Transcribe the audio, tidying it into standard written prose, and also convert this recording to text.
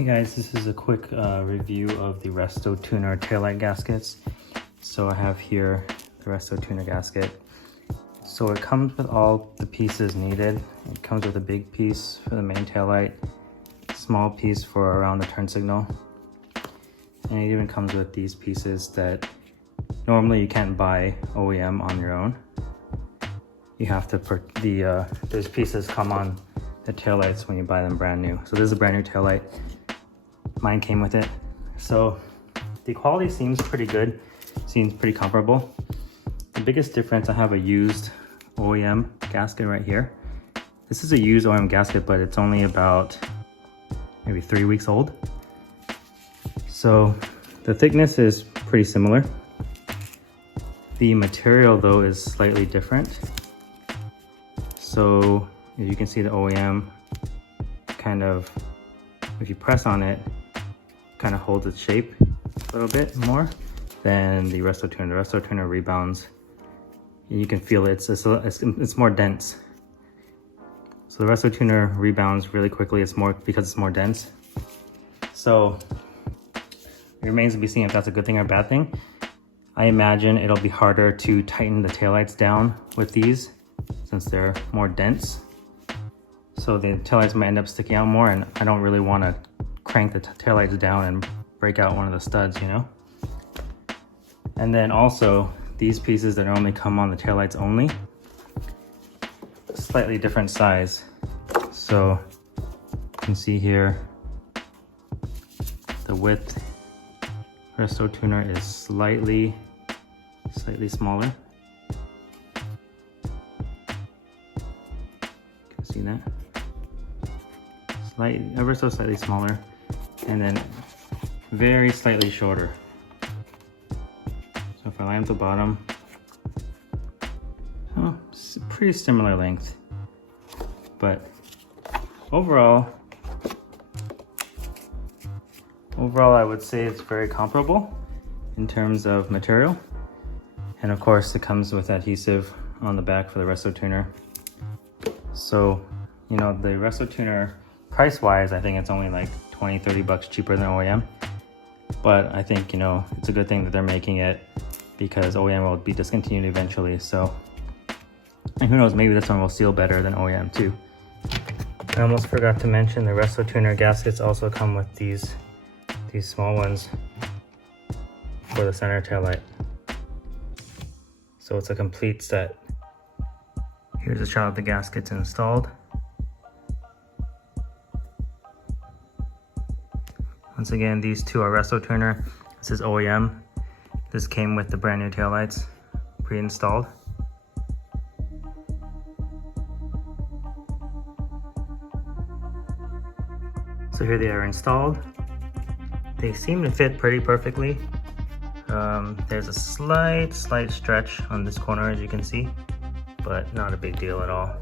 Hey guys, this is a quick review of the RestoTuner taillight gaskets. So I have here the RestoTuner gasket. So it comes with all the pieces needed. It comes with a big piece for the main taillight, small piece for around the turn signal, and it even comes with these pieces that normally you can't buy OEM on your own. You have to put those pieces come on the taillights when you buy them brand new. So this is a brand new taillight. Mine came with it. So the quality seems pretty good, seems pretty comparable. The biggest difference, I have a used OEM gasket right here. This is a used OEM gasket, but it's only about maybe 3 weeks old. So the thickness is pretty similar. The material though is slightly different. So as you can see, the OEM kind of, if you press on it, kind of holds its shape a little bit more than the RestoTuner. The RestoTuner rebounds, and you can feel it. It's more dense. So the RestoTuner rebounds really quickly. It's more because it's more dense. So it remains to be seen if that's a good thing or a bad thing. I imagine it'll be harder to tighten the taillights down with these since they're more dense. So the taillights might end up sticking out more, and I don't really want to crank the taillights down and break out one of the studs, you know? And then also, these pieces that normally come on the taillights only, slightly different size. So you can see here, the width RestoTuner is slightly smaller. You can see that? Ever so slightly smaller, and then very slightly shorter. So if I line up the bottom, it's a pretty similar length, but overall I would say it's very comparable in terms of material. And of course it comes with adhesive on the back for the RestoTuner. So, you know, the RestoTuner price-wise, I think it's only like 20-30 bucks cheaper than OEM. But I think, you know, it's a good thing that they're making it, because OEM will be discontinued eventually. So, and who knows, maybe this one will seal better than OEM too. I almost forgot to mention the RestoTuner gaskets also come with these small ones for the center taillight. So it's a complete set. Here's a shot of the gaskets installed. Once again, these two are RestoTuner. This is OEM. This came with the brand new taillights pre-installed. So here they are installed. They seem to fit pretty perfectly. There's a slight stretch on this corner, as you can see, but not a big deal at all.